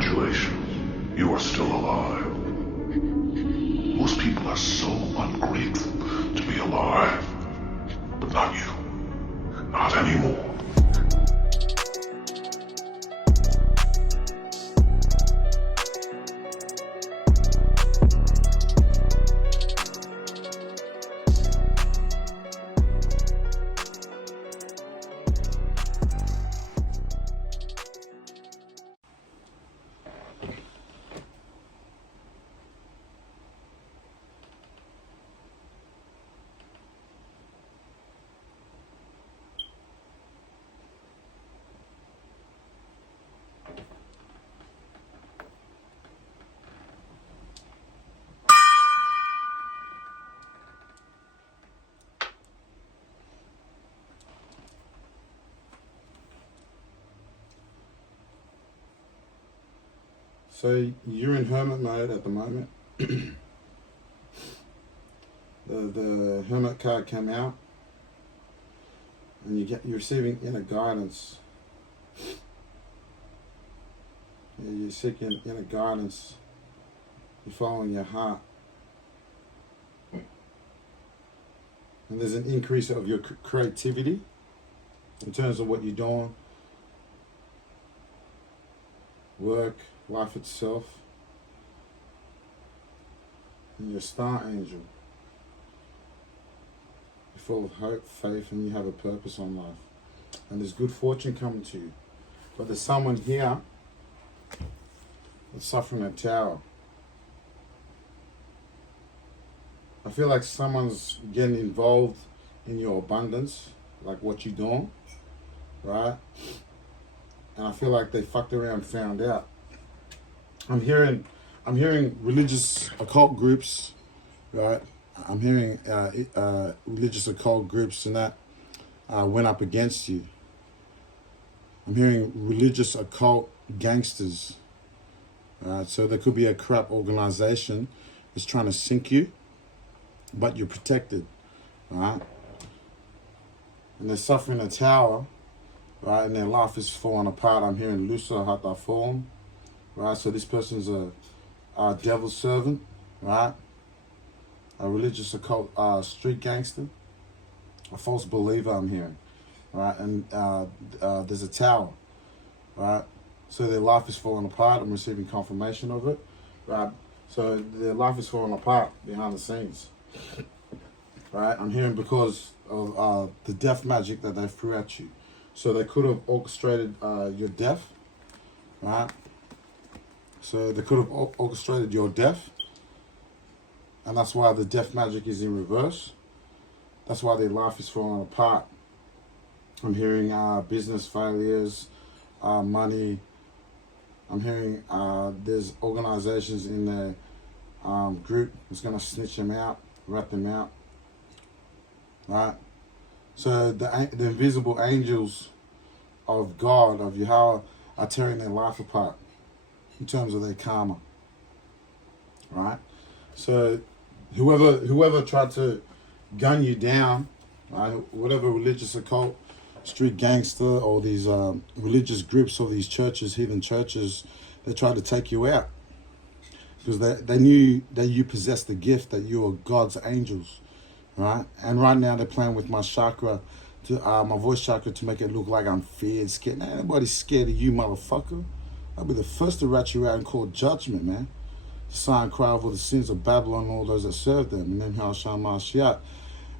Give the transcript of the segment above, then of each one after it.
Congratulations, you are still alive. Most people are so ungrateful to be alive, but not you. Not anymore. So you're in hermit mode at the moment. the hermit card came out, and you're receiving inner guidance. Yeah, you're seeking inner guidance. You're following your heart, and there's an increase of your creativity in terms of what you're doing, work, life itself, and you're a star angel. You're full of hope, faith, and you have a purpose on life. And there's good fortune coming to you. But there's someone here that's suffering a tower. I feel like someone's getting involved in your abundance, like what you're doing, right? And I feel like they fucked around and found out. I'm hearing religious occult groups, right? I'm hearing religious occult groups and that went up against you. I'm hearing religious occult gangsters. So there could be a corrupt organization that's trying to sink you, but you're protected, right? And they're suffering a tower, right? And their life is falling apart. I'm hearing Lusa Hata Form. Right, so this person's a devil servant, right? A religious occult street gangster, a false believer. I'm hearing, right? And there's a tower, right? So their life is falling apart. I'm receiving confirmation of it, right? So their life is falling apart behind the scenes, right? I'm hearing because of the death magic that they threw at you. So they could have orchestrated your death, right? So they could have orchestrated your death, and that's why the death magic is in reverse. That's why their life is falling apart. I'm hearing business failures, money. I'm hearing there's organizations in their group that's going to snitch them out, rat them out, right? So the invisible angels of God, of Yahweh, are tearing their life apart in terms of their karma, right? So whoever tried to gun you down, right? Whatever religious occult, street gangster, or these religious groups or these churches, heathen churches, they tried to take you out because they knew that you possessed the gift, that you are God's angels, right? And right now they're playing with my chakra, my voice chakra, to make it look like I'm feared, scared. Now, nobody's scared of you, motherfucker. I'll be the first to rat you out and call judgment, man. The sign cry over the sins of Babylon and all those that serve them. And then Hasham Mashiach,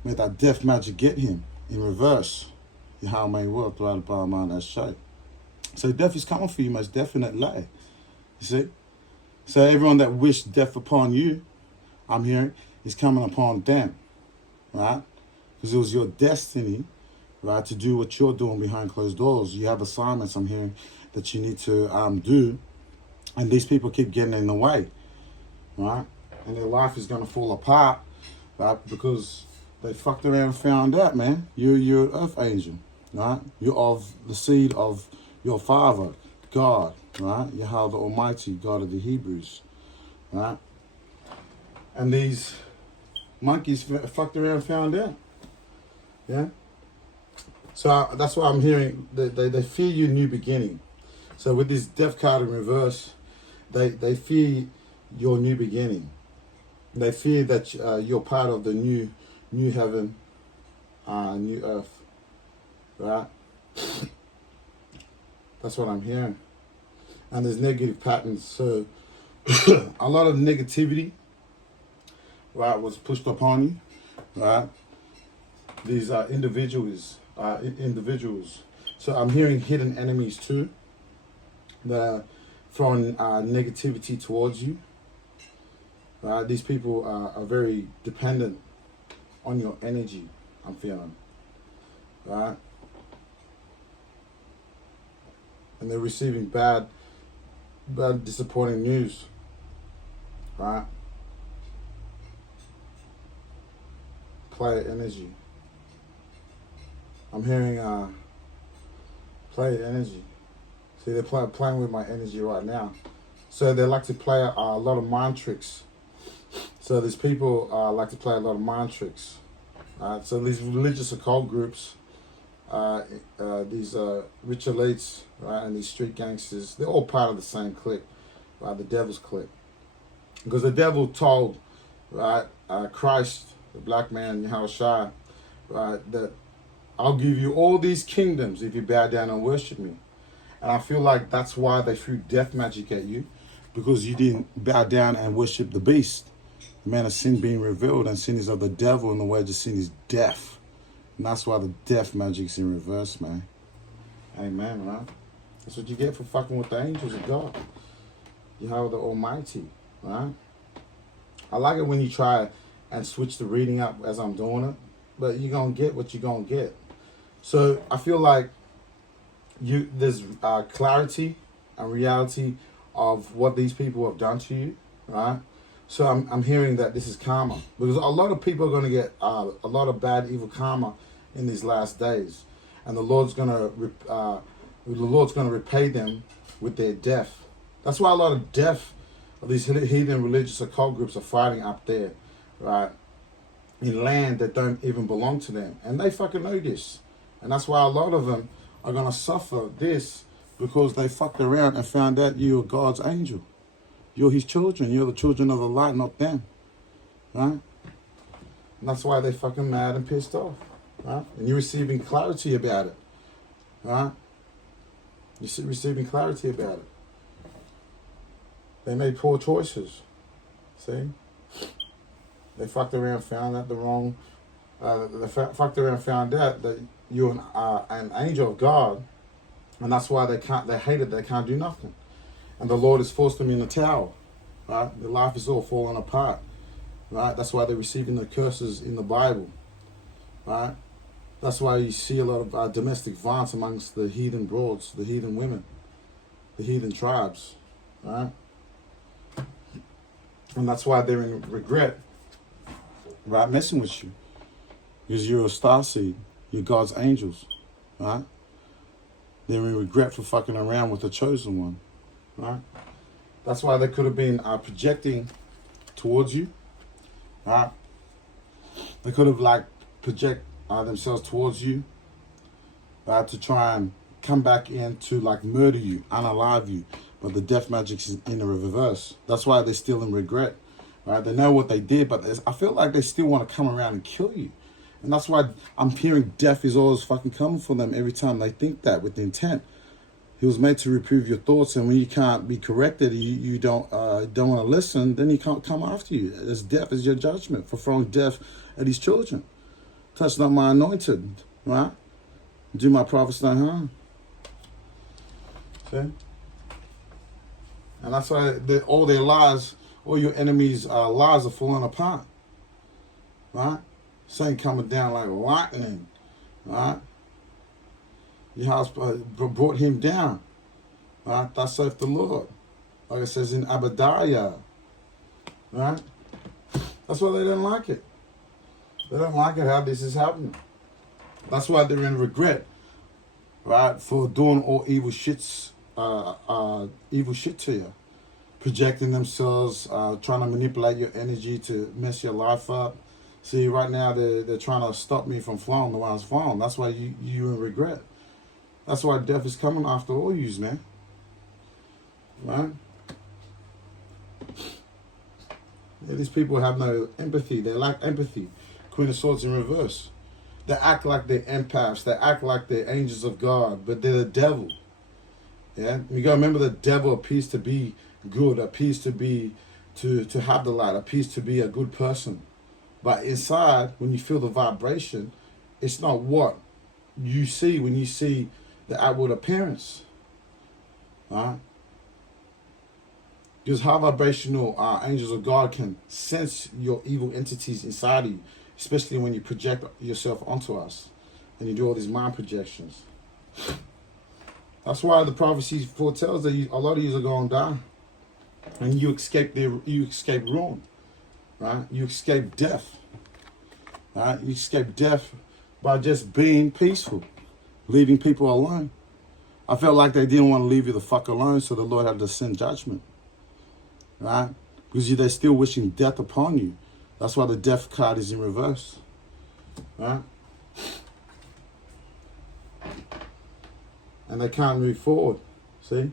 may that death magic get him in reverse. Yahweh will throughout the power man that shape. So death is coming for you, most definitely. You see? So everyone that wished death upon you, I'm hearing, is coming upon them, right? Because it was your destiny, right, to do what you're doing behind closed doors. You have assignments, I'm hearing, that you need to do, and these people keep getting in the way, right? And their life is going to fall apart, right? Because they fucked around and found out, man. You're an earth angel, right? You're of the seed of your father, God, right? Yahweh the Almighty, God of the Hebrews, right? And these monkeys fucked around and found out, yeah? So that's why I'm hearing they fear you new beginning. So with this death card in reverse, They fear your new beginning. They fear that you're part of the new heaven, new earth, right? That's what I'm hearing. And there's negative patterns. So a lot of negativity, right, was pushed upon you, right? These are individuals. So I'm hearing hidden enemies too. They're throwing negativity towards you. These people are very dependent on your energy, I'm feeling. Right? And they're receiving bad, disappointing news. Right? Player energy. I'm hearing player energy. See, they're playing with my energy right now. So they like to play a lot of mind tricks. So these people like to play a lot of mind tricks. So these religious occult groups, these rich elites, right, and these street gangsters, they're all part of the same clique, right, the devil's clique. Because the devil told, right, Christ, the black man, Yahushua, right, that I'll give you all these kingdoms if you bow down and worship me. And I feel like that's why they threw death magic at you, because you didn't bow down and worship the beast. The man of sin being revealed, and sin is of the devil, and the wage of sin is death. And that's why the death magic's in reverse, man. Amen, right? That's what you get for fucking with the angels of God. Yahweh the Almighty, right? I like it when you try and switch the reading up as I'm doing it, but you're going to get what you're going to get. So I feel like there's clarity and reality of what these people have done to you, right? So I'm hearing that this is karma, because a lot of people are going to get a lot of bad, evil karma in these last days, and the Lord's going to repay them with their death. That's why a lot of death of these heathen religious occult groups are fighting up there, right, in land that don't even belong to them, and they fucking know this, and that's why a lot of them are going to suffer this, because they fucked around and found out you're God's angel. You're his children. You're the children of the light, not them. Right? And that's why they're fucking mad and pissed off. Right? And you're receiving clarity about it. Right? You're receiving clarity about it. They made poor choices. See? They fucked around, found out the wrong... they fucked around, found out that you're an angel of God, and that's why they hate it, they can't do nothing. And the Lord has forced them in the tower, right? Their life is all falling apart, right? That's why they're receiving the curses in the Bible, right? That's why you see a lot of domestic violence amongst the heathen broads, the heathen women, the heathen tribes, right? And that's why they're in regret, right? Messing with you, because you're a starseed, you're God's angels, right? They're in regret for fucking around with the chosen one. Right? That's why they could have been projecting towards you. Right? They could have project themselves towards you, to try and come back in to murder you, unalive you. But the death magic is in the reverse. That's why they're still in regret. Right? They know what they did, but I feel like they still want to come around and kill you. And that's why I'm hearing death is always fucking coming for them every time they think that with the intent. He was made to reprove your thoughts, and when you can't be corrected, you don't want to listen, then he can't come after you. As death is your judgment for throwing death at his children. Touch not my anointed, right? Do my prophets no harm. See? And that's why all their lies, all your enemies' lies are falling apart, right? Satan coming down like lightning, right? Your house brought him down. Right? Thus saith the Lord. Like it says in Abadiah. Right? That's why they don't like it. They don't like it how this is happening. That's why they're in regret. Right? For doing all evil shit to you. Projecting themselves, trying to manipulate your energy to mess your life up. See, right now they're trying to stop me from flowing the way I was flowing. That's why you're in regret. That's why death is coming after all yous, man. Right? These people have no empathy. They lack empathy. Queen of Swords in reverse. They act like they're empaths. They act like they're angels of God, but they're the devil. Yeah, you gotta remember the devil appears to be good, appears to be to have the light, appears to be a good person. But inside, when you feel the vibration, it's not what you see when you see the outward appearance. Right? Because high vibrational angels of God can sense your evil entities inside of you, especially when you project yourself onto us and you do all these mind projections. That's why the prophecy foretells that a lot of you are going to die, and you escape ruin, right? You escape death, right? You escape death by just being peaceful, leaving people alone. I felt like they didn't want to leave you the fuck alone, so the Lord had to send judgment, right? Because they're still wishing death upon you. That's why the death card is in reverse, right? And they can't move forward, see?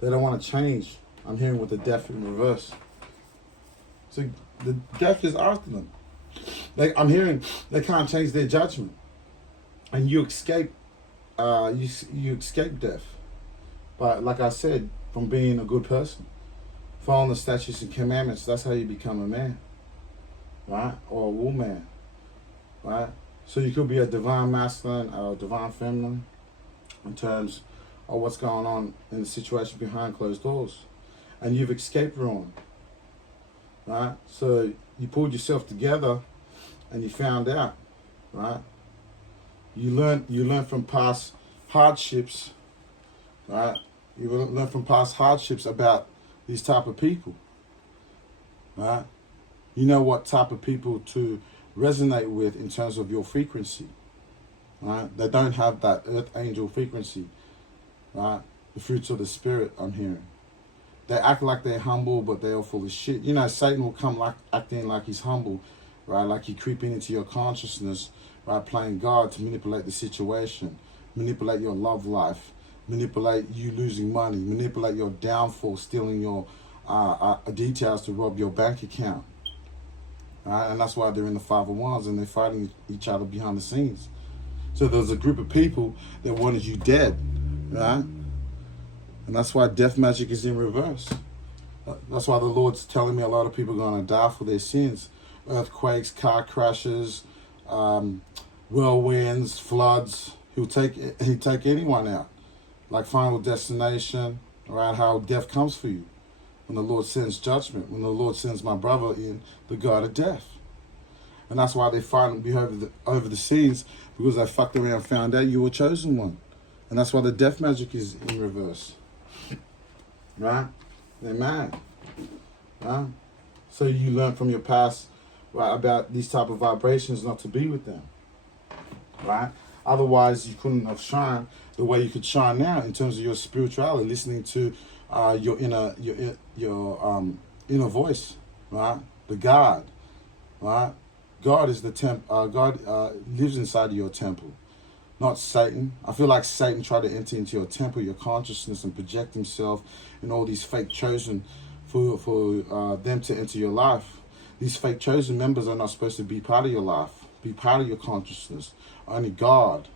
They don't want to change. I'm hearing with the death in reverse. So the death is after them. I'm hearing they can't change their judgment. And you escape, you escape death. But like I said, from being a good person, following the statutes and commandments, that's how you become a man, right? Or a woman, right? So you could be a divine masculine or a divine feminine in terms of what's going on in the situation behind closed doors. And you've escaped ruin, right? So you pulled yourself together and you found out, right? You learn from past hardships, right? You learn from past hardships about these type of people, right? You know what type of people to resonate with in terms of your frequency, right? They don't have that earth angel frequency, right? The fruits of the spirit, I'm hearing. They act like they're humble, but they're all full of shit. You know, Satan will come like acting like he's humble, right? Like he creeping into your consciousness, right? Playing God to manipulate the situation, manipulate your love life, manipulate you losing money, manipulate your downfall, stealing your details to rob your bank account. Right? And that's why they're in the 5 of Wands and they're fighting each other behind the scenes. So there's a group of people that wanted you dead, right? And that's why death magic is in reverse. That's why the Lord's telling me a lot of people are going to die for their sins. Earthquakes, car crashes, whirlwinds, floods. He'd take anyone out. Like Final Destination, right? How death comes for you. When the Lord sends judgment, when the Lord sends my brother in, the God of death. And that's why they fight over the scenes, because they fucked around and found out you were chosen one. And that's why the death magic is in reverse. Right? They're mad. Right? So you learn from your past, right, about these type of vibrations not to be with them. Right? Otherwise, you couldn't have shined the way you could shine now in terms of your spirituality, listening to your inner voice, right? The God, right? God is the God lives inside of your temple, not Satan. I feel like Satan tried to enter into your temple, your consciousness, and project himself in all these fake chosen for them to enter your life. These fake chosen members are not supposed to be part of your life, be part of your consciousness. Only God,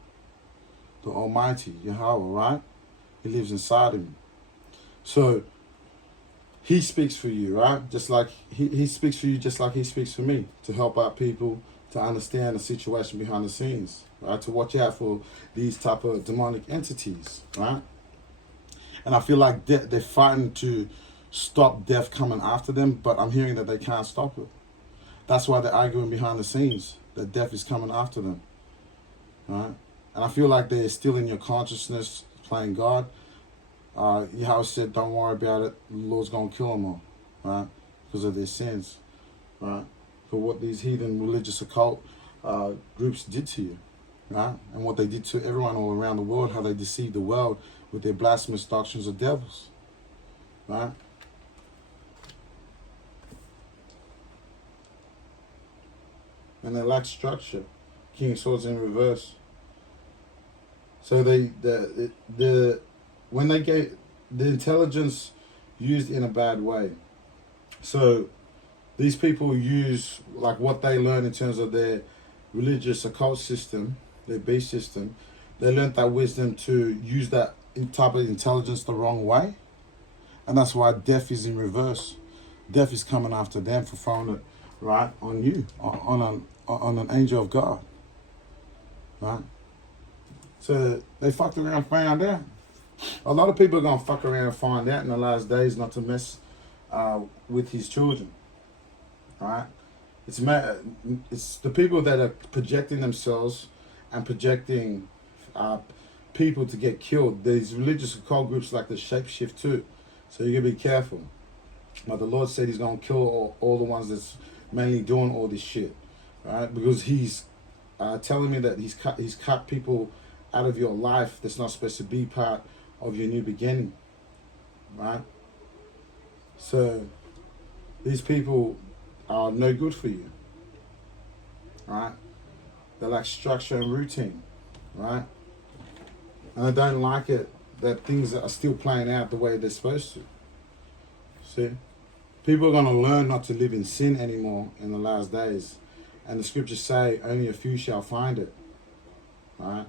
the Almighty, Yahweh, right? He lives inside of you. So he speaks for you, right? Just like he speaks for you, just like he speaks for me, to help out people to understand the situation behind the scenes, right? To watch out for these type of demonic entities, right? And I feel like they're fighting to stop death coming after them, but I'm hearing that they can't stop it. That's why they're arguing behind the scenes, that death is coming after them, right? And I feel like they're still in your consciousness, playing God. Yahweh said, don't worry about it. The Lord's going to kill them all, right? Because of their sins, right? For what these heathen religious occult groups did to you, right? And what they did to everyone all around the world, how they deceived the world with their blasphemous doctrines of devils, right? And they lack structure. King of Swords in reverse. So when they get the intelligence used in a bad way. So these people use like what they learn in terms of their religious occult system, their base system. They learned that wisdom to use that type of intelligence the wrong way, and that's why death is in reverse. Death is coming after them for throwing it right on you, on an angel of God, right? So they fucked around and found out. A lot of people are gonna fuck around and find out in the last days not to mess with his children, right? It's the people that are projecting themselves and projecting people to get killed. These religious occult groups like the shapeshift too, so you gotta be careful. But the Lord said He's gonna kill all the ones that's mainly doing all this shit, right? Because He's telling me that He's cut people out of your life that's not supposed to be part of your new beginning, right? So these people are no good for you, right? They lack structure and routine, right? And I don't like it that things are still playing out the way they're supposed to. See? People are going to learn not to live in sin anymore in the last days. And the scriptures say, only a few shall find it, right?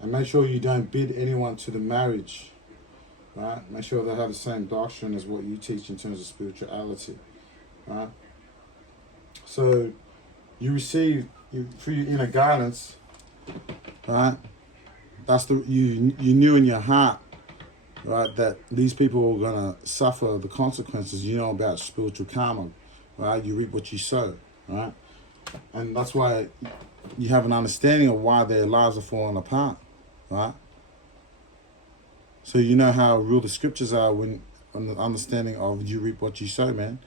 And make sure you don't bid anyone to the marriage, right? Make sure they have the same doctrine as what you teach in terms of spirituality, right? So you receive through your inner guidance, right? That's you knew in your heart, right, that these people are gonna suffer the consequences. You know about spiritual karma, right? You reap what you sow, right? And that's why you have an understanding of why their lives are falling apart, right? So you know how real the scriptures are when on the understanding of you reap what you sow, man.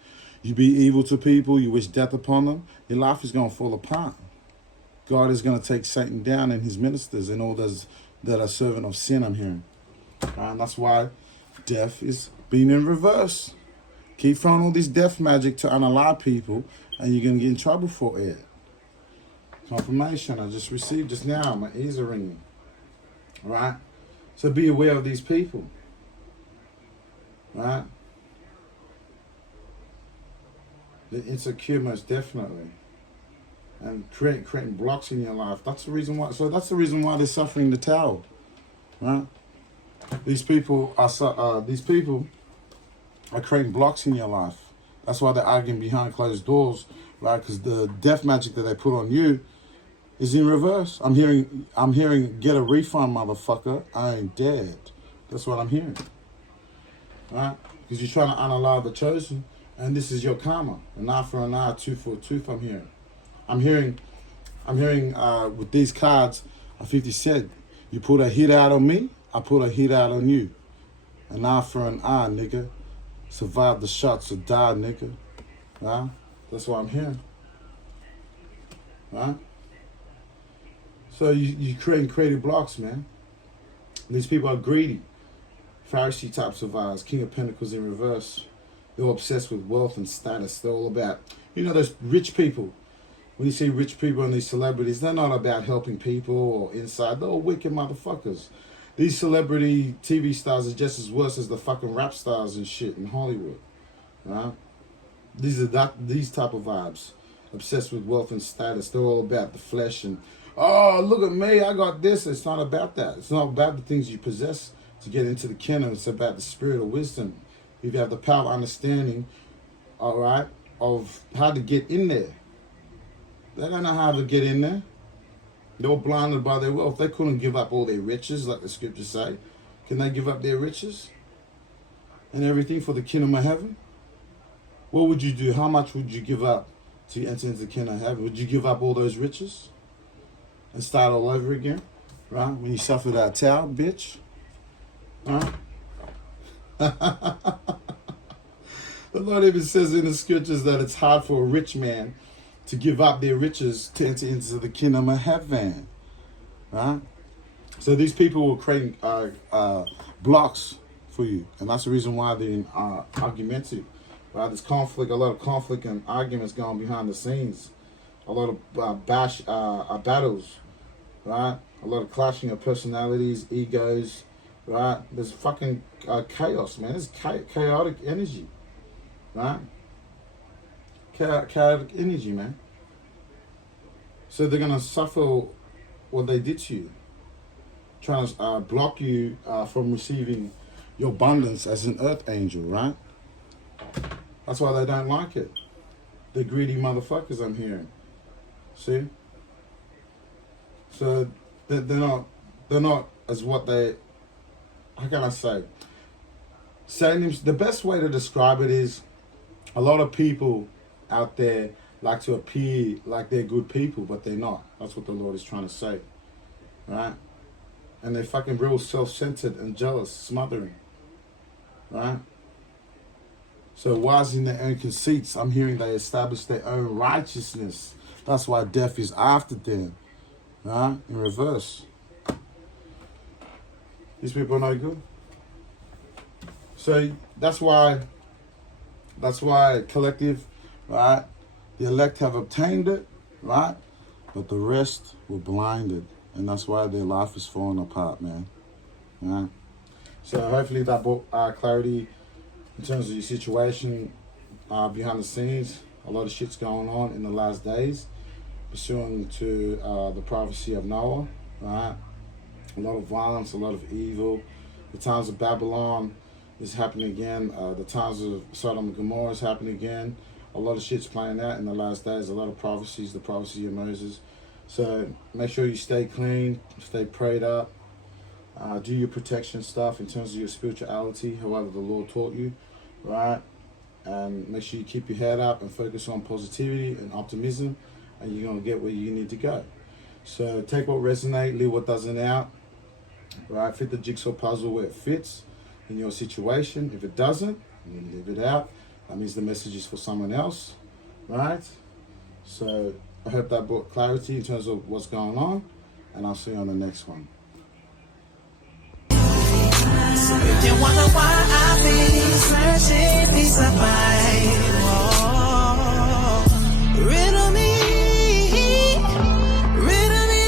You be evil to people, you wish death upon them, your life is gonna fall apart. God is gonna take Satan down and his ministers and all those that are servant of sin, I'm hearing. And that's why death is being in reverse. Keep throwing all this death magic to unalive people and you're going to get in trouble for it. Confirmation I just received just now. My ears are ringing. Right? So be aware of these people. Right? They're insecure most definitely. And creating blocks in your life. That's the reason why. So that's the reason why they're suffering the tower. Right? These people are creating blocks in your life. That's why they're arguing behind closed doors, right? Because the death magic that they put on you is in reverse. I'm hearing, get a refund, motherfucker. I ain't dead. That's what I'm hearing, right? Because you're trying to unalive the chosen, and this is your karma. An eye for an eye, tooth for a tooth. I'm hearing with these cards, 50 said, you put a hit out on me, I put a hit out on you. An eye for an eye, nigga. Survive the shots or die, nigga. Right? That's what I'm hearing. Right? So you creating creative blocks, man. These people are greedy. Pharisee type survivors, King of Pentacles in reverse. They're obsessed with wealth and status. They're all about, those rich people. When you see rich people and these celebrities, they're not about helping people or inside. They're all wicked motherfuckers. These celebrity TV stars are just as worse as the fucking rap stars and shit in Hollywood. Right? These type of vibes. Obsessed with wealth and status. They're all about the flesh and, oh, look at me, I got this. It's not about that. It's not about the things you possess to get into the kingdom. It's about the spirit of wisdom. If you have the power of understanding, all right, of how to get in there. They don't know how to get in there. They were blinded by their wealth. They couldn't give up all their riches, like the scriptures say. Can they give up their riches and everything for the kingdom of heaven? What would you do? How much would you give up to enter into the kingdom of heaven? Would you give up all those riches and start all over again? Right? When you suffer that tower, bitch. Right? The Lord even says in the scriptures that it's hard for a rich man to give up their riches to enter into the kingdom of heaven, right? So these people will create blocks for you, and that's the reason why they're argumentative, right? There's conflict, a lot of conflict and arguments going behind the scenes, a lot of battles, right? A lot of clashing of personalities, egos, right? There's fucking chaos, man. There's chaotic energy, right? Chaotic energy, man. So they're gonna suffer what they did to you, trying to block you from receiving your abundance as an earth angel, right? That's why they don't like it. The greedy motherfuckers I'm hearing. See? So they're not as what they, how can I say? The best way to describe it is a lot of people out there like to appear like they're good people, but they're not. That's what the Lord is trying to say. Right? And they're fucking real self-centered and jealous, smothering. Right? So wise in their own conceits, I'm hearing they establish their own righteousness. That's why death is after them. Right? In reverse. These people are no good. So that's why collective, right? The elect have obtained it, right? But the rest were blinded. And that's why their life is falling apart, man. Right? So hopefully that brought clarity in terms of your situation behind the scenes. A lot of shit's going on in the last days, pursuant to the prophecy of Noah, right? A lot of violence, a lot of evil. The times of Babylon is happening again. The times of Sodom and Gomorrah is happening again. A lot of shit's playing out in the last days. A lot of prophecies, the prophecy of Moses. So make sure you stay clean, stay prayed up. Do your protection stuff in terms of your spirituality, however the Lord taught you, right? And make sure you keep your head up and focus on positivity and optimism, and you're going to get where you need to go. So take what resonates, leave what doesn't out, right? Fit the jigsaw puzzle where it fits in your situation. If it doesn't, you leave it out. That means the message is for someone else, right? So I hope that brought clarity in terms of what's going on, and I'll see you on the next one. So if you wonder why I be searching peace of mind, riddle me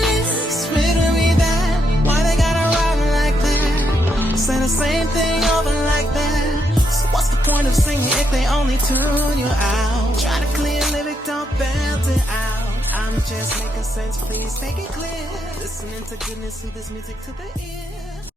this, riddle me that. Why they gotta run like that? Say the same thing over like that. So what's the point of singing if they only tune you out? Try to clear lyric, don't belt it out. I'm just making sense, please make it clear. Listening to goodness, through this music to the ear.